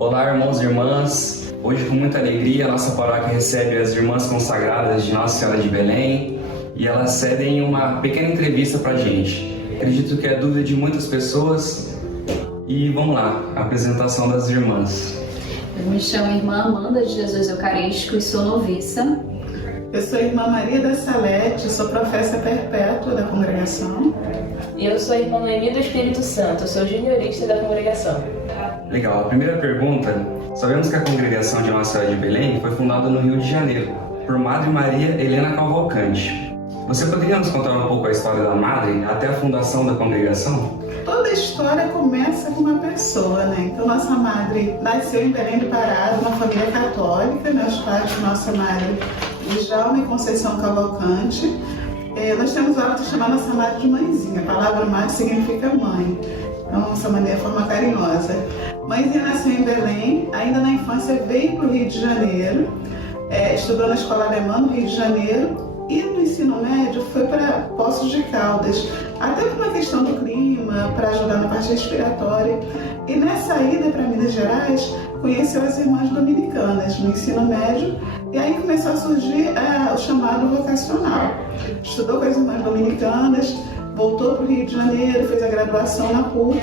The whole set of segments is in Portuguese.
Olá, irmãos e irmãs. Hoje, com muita alegria, a nossa paróquia recebe as irmãs consagradas de Nossa Senhora de Belém e elas cedem uma pequena entrevista para a gente. Acredito que é dúvida de muitas pessoas e vamos lá, a apresentação das irmãs. Eu me chamo Irmã Amanda de Jesus Eucarístico e sou noviça. Eu sou a Irmã Maria da Salete, sou professa perpétua da congregação. E eu sou a Irmã Noemi do Espírito Santo, sou juniorista da congregação. Legal, a primeira pergunta. Sabemos que a congregação de Nossa Senhora de Belém foi fundada no Rio de Janeiro por Madre Maria Helena Cavalcante. Você poderia nos contar um pouco a história da Madre até a fundação da congregação? Toda a história começa com uma pessoa, né? Então, nossa Madre nasceu em Belém do Pará, uma família católica, né? Os pais de nossa Madre, Djalma e Conceição Cavalcante. Nós temos o hábito de chamar nossa Madre de mãezinha. A palavra Madre significa mãe. Então, essa maneira, forma carinhosa. Mãezinha nasceu em Belém, ainda na infância veio para o Rio de Janeiro, estudou na escola alemã no Rio de Janeiro e no ensino médio foi para Poços de Caldas, até por uma questão do clima, para ajudar na parte respiratória. E nessa ida para Minas Gerais, conheceu as irmãs dominicanas no ensino médio e aí começou a surgir o chamado vocacional. Estudou com as irmãs dominicanas, voltou para o Rio de Janeiro, fez a graduação na PUC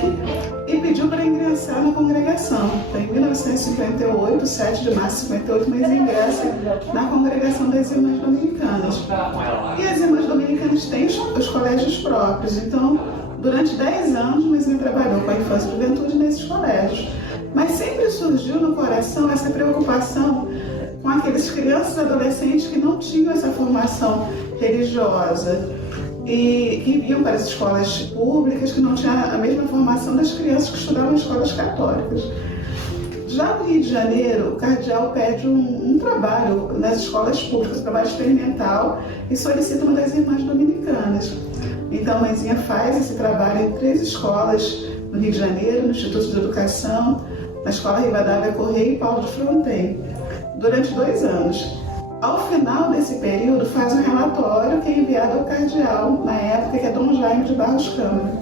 e pediu para ingressar na congregação. Então, em 1958, 7 de março de 58, mas ingressa na congregação das Irmãs Dominicanas. E as Irmãs Dominicanas têm os colégios próprios, então, durante 10 anos, Mãezinha trabalhou com a infância e juventude nesses colégios. Mas sempre surgiu no coração essa preocupação com aqueles crianças e adolescentes que não tinham essa formação religiosa e que vinham para as escolas públicas, que não tinham a mesma formação das crianças que estudavam em escolas católicas. Já no Rio de Janeiro, o cardeal pede um trabalho nas escolas públicas, um trabalho experimental, e solicita uma das irmãs dominicanas. Então, a Mãezinha faz esse trabalho em 3 escolas no Rio de Janeiro, no Instituto de Educação, na Escola Rivadavia Correia e Paulo de Fronten, durante 2 anos. Ao final desse período, faz um relatório que é enviado ao cardeal, na época, que é Dom Jaime de Barros Câmara.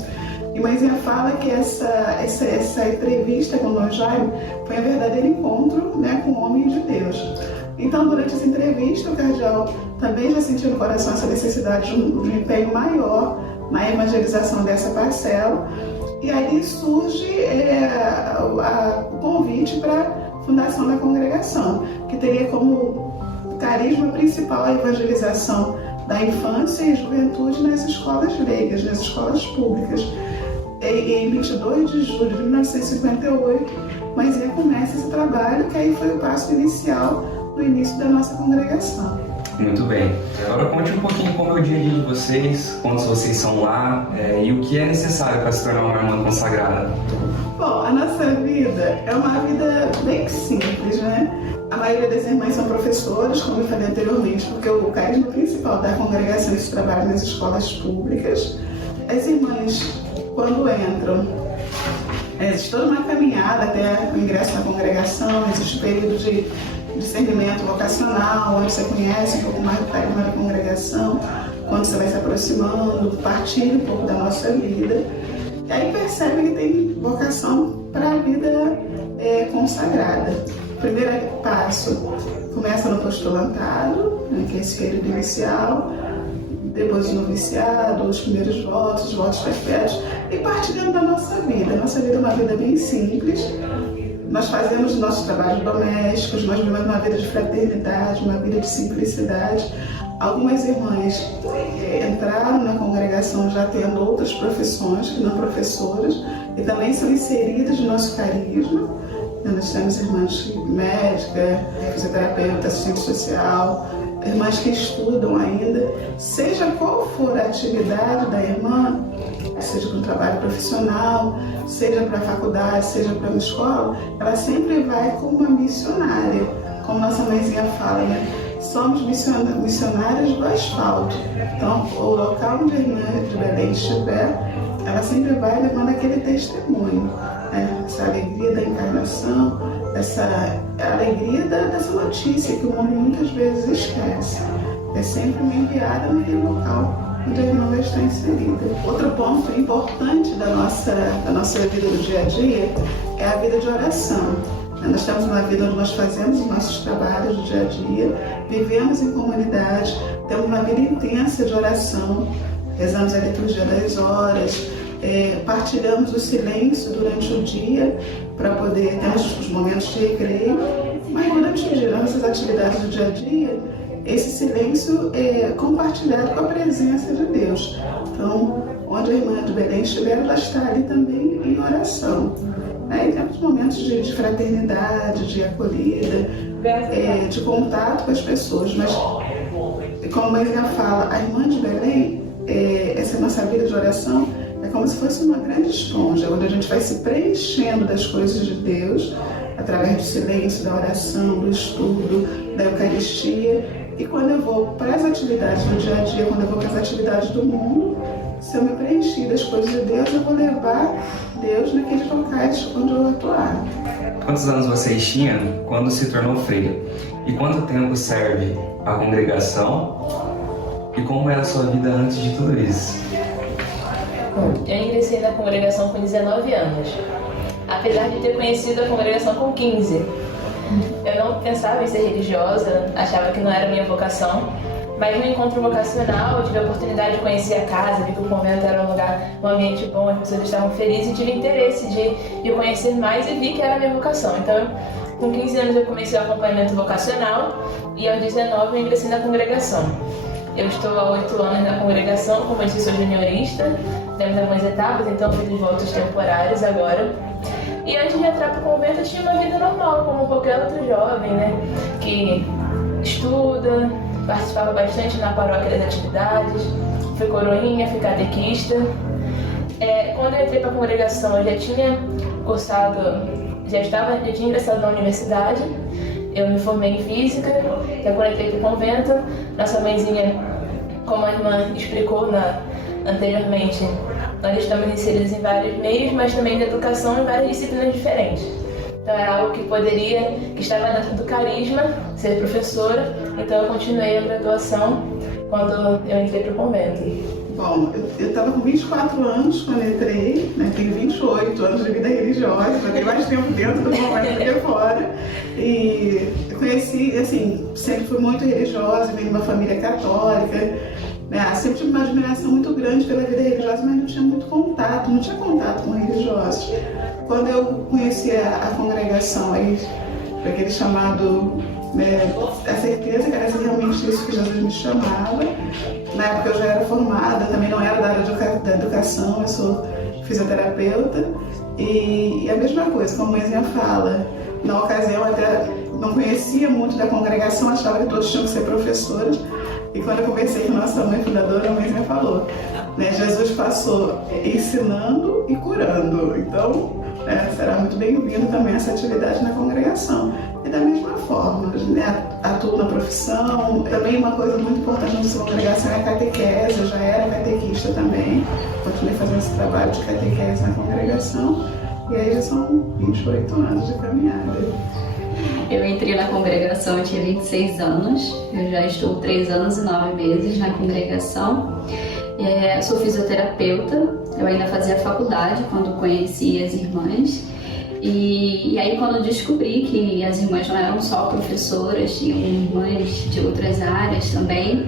E Mãezinha fala que essa entrevista com Dom Jaime foi um verdadeiro encontro, né, com o homem de Deus. Então, durante essa entrevista, o cardeal também já sentiu no coração essa necessidade de um empenho maior na evangelização dessa parcela. E aí surge o convite para a fundação da congregação, que teria como carisma principal a evangelização da infância e juventude nas escolas leigas, nas escolas públicas. E em 22 de julho de 1958, Mãezinha começa esse trabalho, que aí foi o passo inicial no início da nossa congregação. Muito bem. Agora conte um pouquinho como é o dia a dia de vocês, quantos vocês são lá e o que é necessário para se tornar uma irmã consagrada. Bom, a nossa vida é uma vida bem simples, né? A maioria das irmãs são professoras, como eu falei anteriormente, porque o carisma principal da congregação é esse trabalho nas escolas públicas. As irmãs, quando entram, existe toda uma caminhada até o ingresso na congregação, existe um período de discernimento vocacional, onde você conhece um pouco mais do carisma da congregação, quando você vai se aproximando, partilha um pouco da nossa vida. E aí percebe que tem vocação para a vida consagrada. O primeiro passo começa no postulantado, né, que é esse período inicial, depois o noviciado, os primeiros votos, os votos perpétuos, e partilhando da nossa vida. A nossa vida é uma vida bem simples. Nós fazemos nossos trabalhos domésticos, nós vivemos uma vida de fraternidade, uma vida de simplicidade. Algumas irmãs entraram na congregação já tendo outras profissões que não professoras e também são inseridas no nosso carisma. Nós temos irmãs médica, fisioterapeuta, assistente social, irmãs que estudam ainda. Seja qual for a atividade da irmã, seja para um trabalho profissional, seja para a faculdade, seja para uma escola, ela sempre vai como uma missionária. Como nossa mãezinha fala, né? Somos missionárias do asfalto. Então, o local onde a irmã de Belém estiver, ela sempre vai levando aquele testemunho, né? Essa alegria da encarnação, essa alegria dessa notícia que o mundo muitas vezes esquece. É sempre uma enviada naquele local. onde a irmã vai estar inserida. Outro ponto importante da nossa vida do dia a dia é a vida de oração. Nós temos uma vida onde nós fazemos os nossos trabalhos do dia a dia, vivemos em comunidade, temos uma vida intensa de oração, rezamos a liturgia das horas, partilhamos o silêncio durante o dia para poder termos os momentos de recreio, mas durante o dia, nas nossas atividades do dia a dia, esse silêncio é compartilhado com a presença de Deus. Então, onde a irmã de Belém estiver, ela está ali também em oração. Aí temos momentos de fraternidade, de acolhida, de contato com as pessoas, mas como ele já fala, a irmã de Belém, essa nossa vida de oração é como se fosse uma grande esponja, onde a gente vai se preenchendo das coisas de Deus, através do silêncio, da oração, do estudo, da Eucaristia. E quando eu vou para as atividades do dia a dia, quando eu vou para as atividades do mundo, se eu me preencher das coisas de Deus, eu vou levar Deus naqueles locais onde eu atuar. Quantos anos vocês tinham quando se tornou freira? E quanto tempo serve a congregação? E como era a sua vida antes de tudo isso? Eu ingressei na congregação com 19 anos, apesar de ter conhecido a congregação com 15. Eu não pensava em ser religiosa, achava que não era minha vocação, mas no encontro vocacional eu tive a oportunidade de conhecer a casa, vi que o convento era um ambiente bom, as pessoas estavam felizes e tive interesse de conhecer mais e vi que era a minha vocação. Então, com 15 anos eu comecei o acompanhamento vocacional e aos 19 eu ingressei na congregação. Eu estou há 8 anos na congregação, como eu disse, sou juniorista, temos algumas etapas, então fiz votos temporários agora. E antes de entrar para o convento eu tinha uma vida normal, como qualquer outro jovem, né? Que estuda, participava bastante na paróquia das atividades, fui coroinha, fui catequista. Quando eu entrei para a congregação eu já tinha cursado, já tinha ingressado na universidade. Eu me formei em física, já quando entrei para o convento, nossa mãezinha, como a irmã explicou anteriormente, nós estamos inseridos em vários meios, mas também na educação em várias disciplinas diferentes. Então era algo que estava dentro do carisma, ser professora, então eu continuei a graduação quando eu entrei para o convento. Bom, eu estava com 24 anos quando entrei, né? Tenho 28 anos de vida religiosa, tenho mais tempo dentro do convento do que fora. E eu conheci, assim, sempre fui muito religiosa, venho de uma família católica, né? Sempre tive uma admiração muito grande pela vida religiosa, mas não tinha muito contato, não tinha contato com religiosos. Quando eu conheci a congregação, aí, aquele chamado, a certeza que era realmente isso que Jesus me chamava. Na época eu já era formada, também não era da área da educação, eu sou fisioterapeuta. E a mesma coisa, como a mãezinha fala, na ocasião até não conhecia muito da congregação, achava que todos tinham que ser professores. E quando eu conversei com nossa mãe fundadora, a mãezinha falou, né, Jesus passou ensinando e curando. Então, será muito bem-vindo também essa atividade na congregação. E da mesma forma, né, atuo na profissão. Também uma coisa muito importante na nossa congregação é a catequese. Eu já era catequista também, continuei fazendo esse trabalho de catequese na congregação. E aí já são 28 anos de caminhada. Eu entrei na congregação, eu tinha 26 anos, eu já estou 3 anos e 9 meses na congregação. Sou fisioterapeuta, eu ainda fazia faculdade quando conheci as irmãs. E aí quando eu descobri que as irmãs não eram só professoras, tinham irmãs de outras áreas também.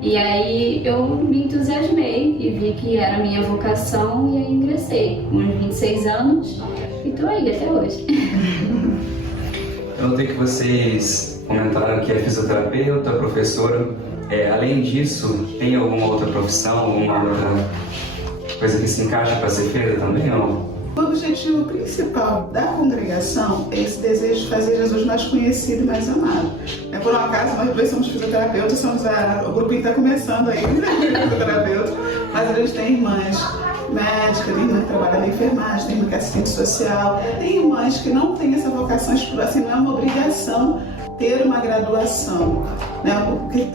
E aí eu me entusiasmei e vi que era a minha vocação e aí ingressei com uns 26 anos e estou aí até hoje. Eu notei que vocês comentaram que é fisioterapeuta, professora. Além disso, tem alguma outra profissão, alguma outra coisa que se encaixa para ser freira também ou não? O objetivo principal da congregação é esse desejo de fazer Jesus mais conhecido e mais amado. Por um acaso, nós dois somos fisioterapeutas, o grupinho está começando aí, né, fisioterapeuta, mas a gente tem irmãs médicas, tem irmã que trabalha na enfermagem, tem irmã que é assistente social, tem irmãs que não têm essa vocação, assim, não é uma obrigação ter uma graduação, né?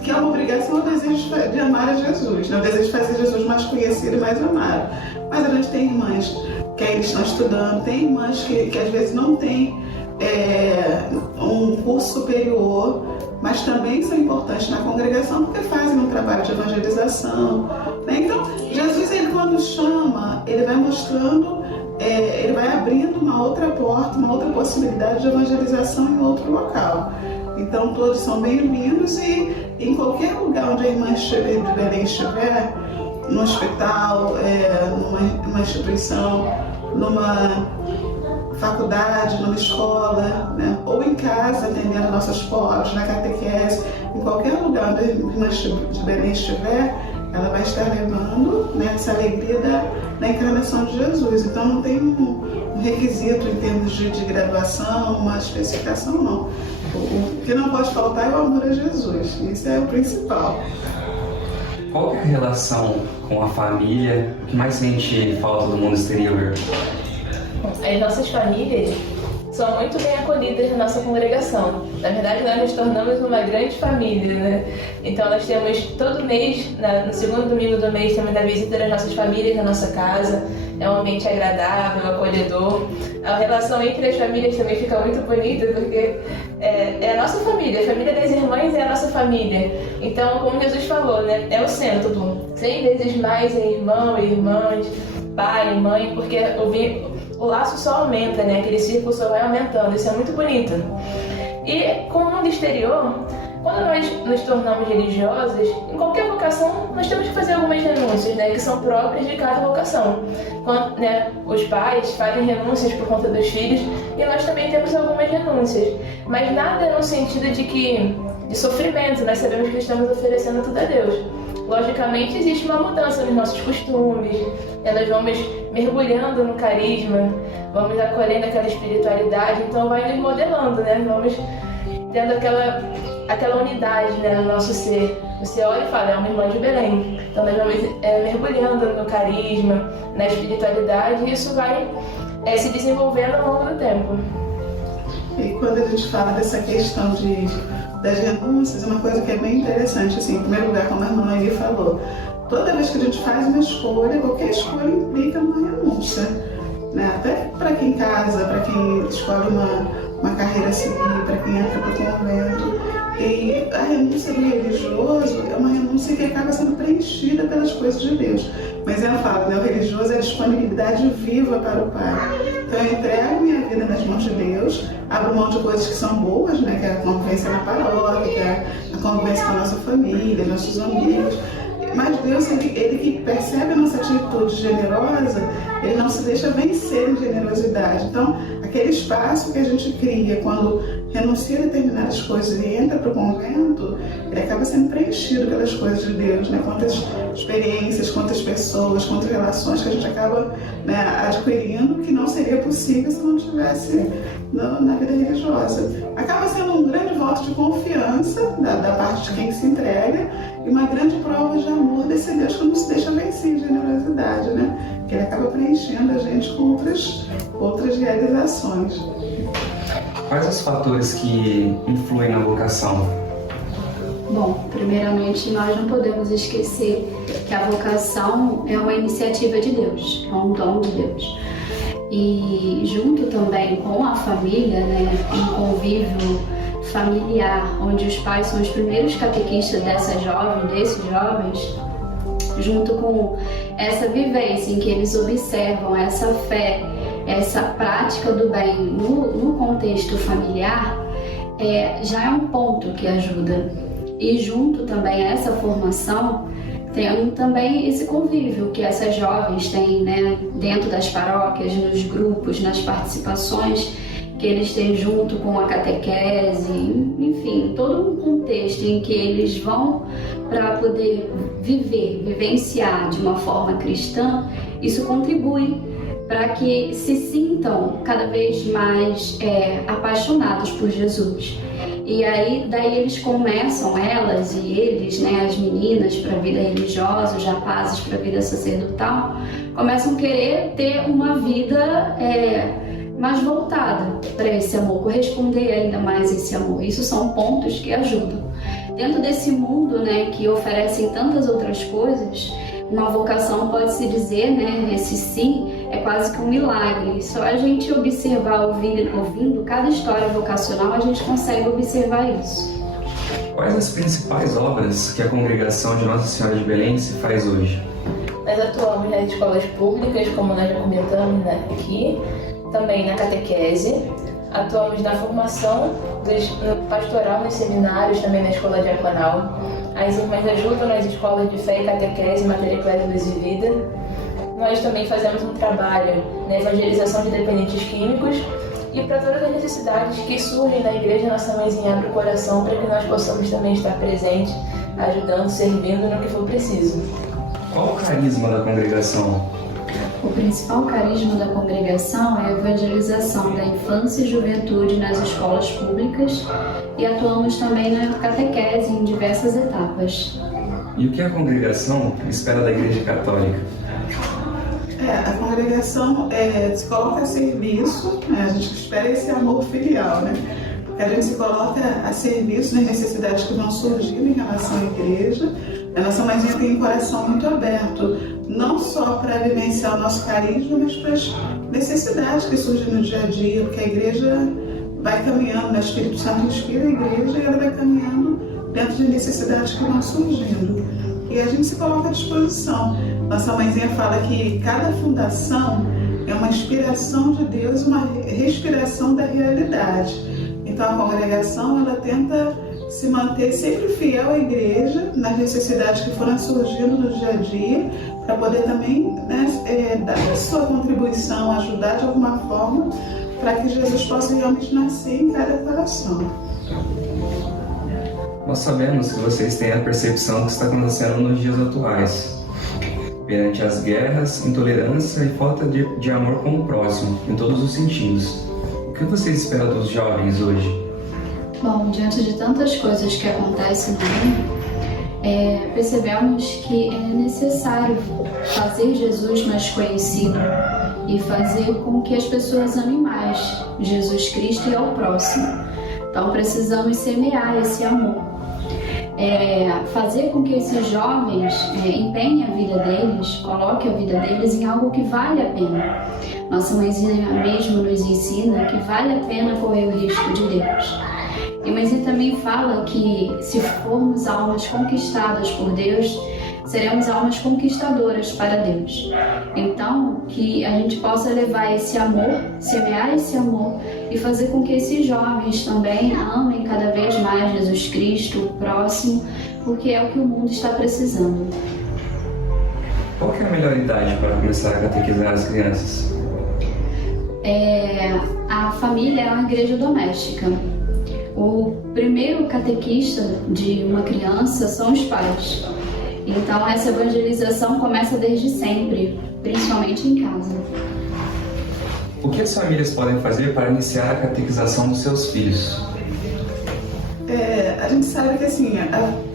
Que é uma obrigação, o desejo de amar a Jesus, né? O desejo de fazer Jesus mais conhecido e mais amado. Mas a gente tem irmãs que ainda estão estudando, tem irmãs que às vezes não têm um curso superior, mas também são importantes na congregação porque fazem um trabalho de evangelização, né? Então, Jesus, ele quando chama, ele vai mostrando, ele vai abrindo uma outra porta, uma outra possibilidade de evangelização em outro local. Então, todos são bem-vindos e em qualquer lugar onde a irmã de Belém estiver, no hospital, numa instituição, numa faculdade, numa escola, né? Ou em casa, atendendo nossos pobres, na catequese, em qualquer lugar onde a irmã de Belém estiver, ela vai estar levando, né, essa alegria da encarnação de Jesus. Então não tem um requisito em termos de graduação, uma especificação, não. O que não pode faltar é o amor a Jesus, isso é o principal. Qual que é a relação com a família? O que mais sente falta do mundo exterior? As nossas famílias são muito bem acolhidas na nossa congregação. Na verdade, nós nos tornamos uma grande família, né? Então, nós temos todo mês, no segundo domingo do mês, temos a visita das nossas famílias na nossa casa. É um ambiente agradável, acolhedor. A relação entre as famílias também fica muito bonita, porque é a nossa família, a família das irmãs é a nossa família. Então, como Jesus falou, né? É o centro, 100 vezes mais é irmão e irmãs, pai e mãe, porque o laço só aumenta, né? Aquele círculo só vai aumentando, isso é muito bonito. E com o mundo exterior, quando nós nos tornamos religiosas, em qualquer vocação, nós temos que fazer algumas renúncias, né? Que são próprias de cada vocação. Quando, né, os pais fazem renúncias por conta dos filhos, e nós também temos algumas renúncias. Mas nada no sentido de sofrimento, nós sabemos que estamos oferecendo tudo a Deus. Logicamente, existe uma mudança nos nossos costumes, nós vamos mergulhando no carisma, vamos acolhendo aquela espiritualidade, então vai nos modelando, né? Vamos tendo aquela unidade, né, no nosso ser. Você olha e fala, é uma irmã de Belém. Então nós vamos mergulhando no carisma, na espiritualidade, e isso vai se desenvolvendo ao longo do tempo. E quando a gente fala dessa questão das renúncias, é uma coisa que é bem interessante, assim, em primeiro lugar, como a irmã Noemi falou, toda vez que a gente faz uma escolha, qualquer escolha implica uma renúncia, né? Até para quem casa, para quem escolhe uma carreira a seguir, para quem entra para o convento. E a renúncia do religioso é uma renúncia que acaba sendo preenchida pelas coisas de Deus. Mas ela fala, né, o religioso é a disponibilidade viva para o Pai. Então eu entrego minha vida nas mãos de Deus, abro mão de coisas que são boas, né, que é a convivência na paróquia, que é a convivência com a nossa família, nossos amigos. Mas Deus, ele que percebe a nossa atitude generosa, ele não se deixa vencer em generosidade. Então, aquele espaço que a gente cria quando renuncia a determinadas coisas e entra para o convento, ele acaba sendo preenchido pelas coisas de Deus, né? Quantas experiências, quantas pessoas, quantas relações que a gente acaba, né, adquirindo que não seria possível se não tivesse na vida religiosa. Acaba sendo um grande voto de confiança da parte de quem se entrega e uma grande prova de amor desse Deus que não se deixa vencer em generosidade, né? Que ele acaba preenchendo a gente com outras realizações. Quais os fatores que influem na vocação? Bom, primeiramente nós não podemos esquecer que a vocação é uma iniciativa de Deus, é um dom de Deus. E junto também com a família, né, um convívio familiar, onde os pais são os primeiros catequistas desses jovens, junto com essa vivência em que eles observam essa fé, essa prática do bem no contexto familiar, já é um ponto que ajuda. E junto também a essa formação, tem também esse convívio que essas jovens têm, né, dentro das paróquias, nos grupos, nas participações que eles têm junto com a catequese, enfim, todo um contexto em que eles vão para poder vivenciar de uma forma cristã. Isso contribui para que se sintam cada vez mais apaixonados por Jesus. E aí, daí eles começam, elas e eles, né, as meninas para a vida religiosa, os rapazes para a vida sacerdotal, começam a querer ter uma vida mais voltada para esse amor, corresponder ainda mais a esse amor. Isso são pontos que ajudam. Dentro desse mundo, né, que oferecem tantas outras coisas, uma vocação pode-se dizer, né, esse sim, é quase que um milagre. Só a gente observar, ouvindo cada história vocacional, a gente consegue observar isso. Quais as principais obras que a congregação de Nossa Senhora de Belém se faz hoje? Nós atuamos nas escolas públicas, como nós já comentamos aqui, também na catequese, atuamos na formação pastoral nos seminários, também na escola diaconal. As irmãs ajudam nas escolas de fé e catequese, matéria eclésia, luz e vida. Nós também fazemos um trabalho na evangelização de dependentes químicos e para todas as necessidades que surgem na igreja, nossa mãezinha abre o coração para que nós possamos também estar presentes, ajudando, servindo no que for preciso. Qual o carisma da congregação? O principal carisma da congregação é a evangelização da infância e juventude nas escolas públicas e atuamos também na catequese em diversas etapas. E o que a congregação espera da Igreja Católica? A congregação se coloca a serviço, né? A gente espera esse amor filial, né? Porque a gente se coloca a serviço das necessidades que vão surgindo em relação à igreja. A nossa mãezinha tem um coração muito aberto, não só para vivenciar o nosso carisma, mas para as necessidades que surgem no dia a dia, porque a igreja vai caminhando, né? O Espírito Santo inspira a igreja e ela vai caminhando dentro de necessidades que vão surgindo. E a gente se coloca à disposição. Nossa mãezinha fala que cada fundação é uma inspiração de Deus, uma respiração da realidade. Então a congregação ela tenta se manter sempre fiel à igreja, nas necessidades que foram surgindo no dia a dia, para poder também, né, dar a sua contribuição, ajudar de alguma forma, para que Jesus possa realmente nascer em cada coração. Nós sabemos que vocês têm a percepção do que está acontecendo nos dias atuais, perante as guerras, intolerância e falta de amor com o próximo, em todos os sentidos. O que vocês esperam dos jovens hoje? Bom, diante de tantas coisas que acontecem no mundo, percebemos que é necessário fazer Jesus mais conhecido e fazer com que as pessoas amem mais Jesus Cristo e ao próximo. Então precisamos semear esse amor. Fazer com que esses jovens empenhem a vida deles, coloquem a vida deles em algo que vale a pena. Nossa mãezinha mesmo nos ensina que vale a pena correr o risco de Deus. E a mãezinha também fala que se formos almas conquistadas por Deus, seremos almas conquistadoras para Deus. Então, que a gente possa levar esse amor, semear esse amor e fazer com que esses jovens também amem cada vez mais Jesus Cristo, o próximo, porque é o que o mundo está precisando. Qual que é a melhor idade para começar a catequizar as crianças? A família é uma igreja doméstica. O primeiro catequista de uma criança são os pais. Então essa evangelização começa desde sempre, principalmente em casa. O que as famílias podem fazer para iniciar a catequização dos seus filhos? A gente sabe que assim,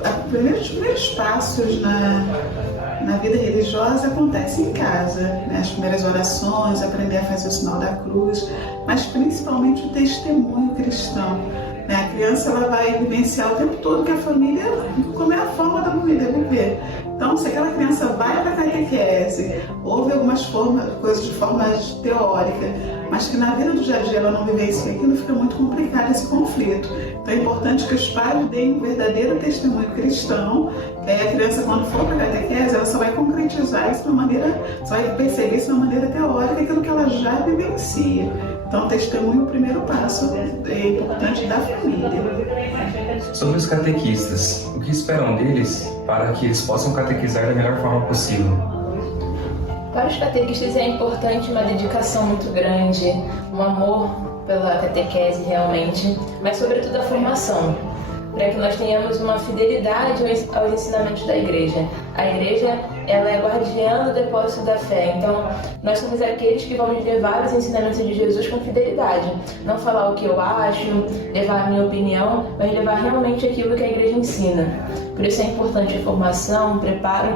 os primeiros passos na vida religiosa acontecem em casa, né? As primeiras orações, aprender a fazer o sinal da cruz, mas principalmente o testemunho cristão. A criança ela vai vivenciar o tempo todo que a família, como é a forma da família viver. Então, se aquela criança vai para a catequese, ouve algumas coisas de forma teórica, mas que na vida do dia a dia ela não vivencia aquilo, fica muito complicado esse conflito. Então é importante que os pais deem um verdadeiro testemunho cristão, que aí a criança, quando for para a catequese, ela só vai concretizar isso de uma maneira, só vai perceber isso de uma maneira teórica, aquilo que ela já vivencia. Então, o testemunho é o primeiro passo, é importante da família. Sobre os catequistas, o que esperam deles para que eles possam catequizar da melhor forma possível? Para os catequistas é importante uma dedicação muito grande, um amor pela catequese realmente, mas sobretudo a formação, para que nós tenhamos uma fidelidade aos ensinamentos da igreja. A igreja ela é guardiã do depósito da fé, então nós somos aqueles que vamos levar os ensinamentos de Jesus com fidelidade. Não falar o que eu acho, levar a minha opinião, mas levar realmente aquilo que a igreja ensina. Por isso é importante a formação, o preparo.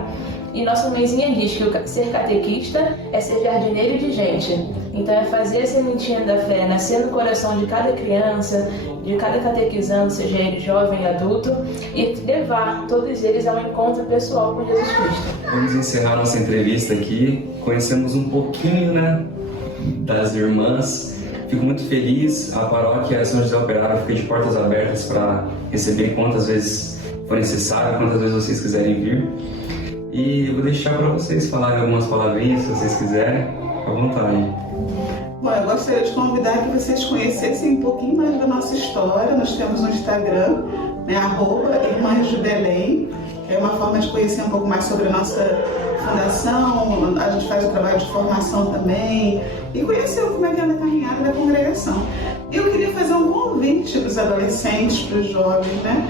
E nossa mãezinha diz que ser catequista é ser jardineiro de gente. Então é fazer a sementinha da fé nascer no coração de cada criança, de cada catequizando, seja ele jovem, adulto, e levar todos eles a um encontro pessoal com Jesus Cristo. Vamos encerrar nossa entrevista aqui. Conhecemos um pouquinho, né, das irmãs. Fico muito feliz. A paróquia São José Operário fica de portas abertas para receber quantas vezes for necessário, quantas vezes vocês quiserem vir. E eu vou deixar para vocês falarem algumas palavrinhas, se vocês quiserem, à vontade. Bom, eu gostaria de convidar que vocês conhecessem um pouquinho mais da nossa história. Nós temos um Instagram, né, @Irmãs de Belém, que é uma forma de conhecer um pouco mais sobre a nossa fundação. A gente faz o trabalho de formação também e conhecer como é que é a caminhada da congregação. Eu queria fazer um convite para os adolescentes, para os jovens, né?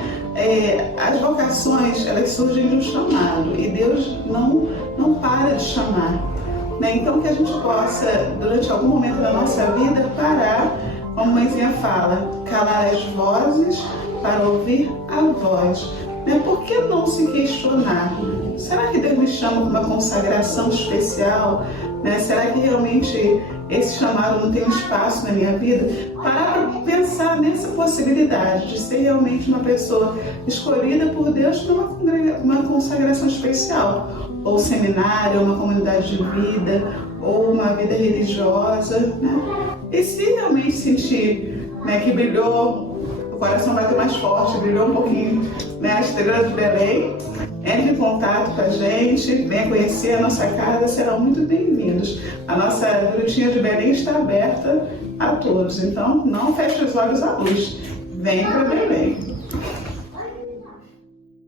As vocações, elas surgem de um chamado e Deus não para de chamar, né? Então que a gente possa, durante algum momento da nossa vida, parar, como a mãezinha fala, calar as vozes para ouvir a voz, né? Por que não se questionar? Será que Deus me chama para uma consagração especial? Né? Será que realmente esse chamado não tem um espaço na minha vida? Parar para pensar nessa possibilidade de ser realmente uma pessoa escolhida por Deus para uma consagração especial, ou seminário, ou uma comunidade de vida, ou uma vida religiosa, né? E se realmente sentir, né, que brilhou, o coração bateu mais forte, brilhou um pouquinho, né, a estrela de Belém, entre em contato com a gente, venha conhecer a nossa casa, serão muito bem-vindos. A nossa Grutinha de Belém está aberta a todos, então não feche os olhos à luz, venha para Belém.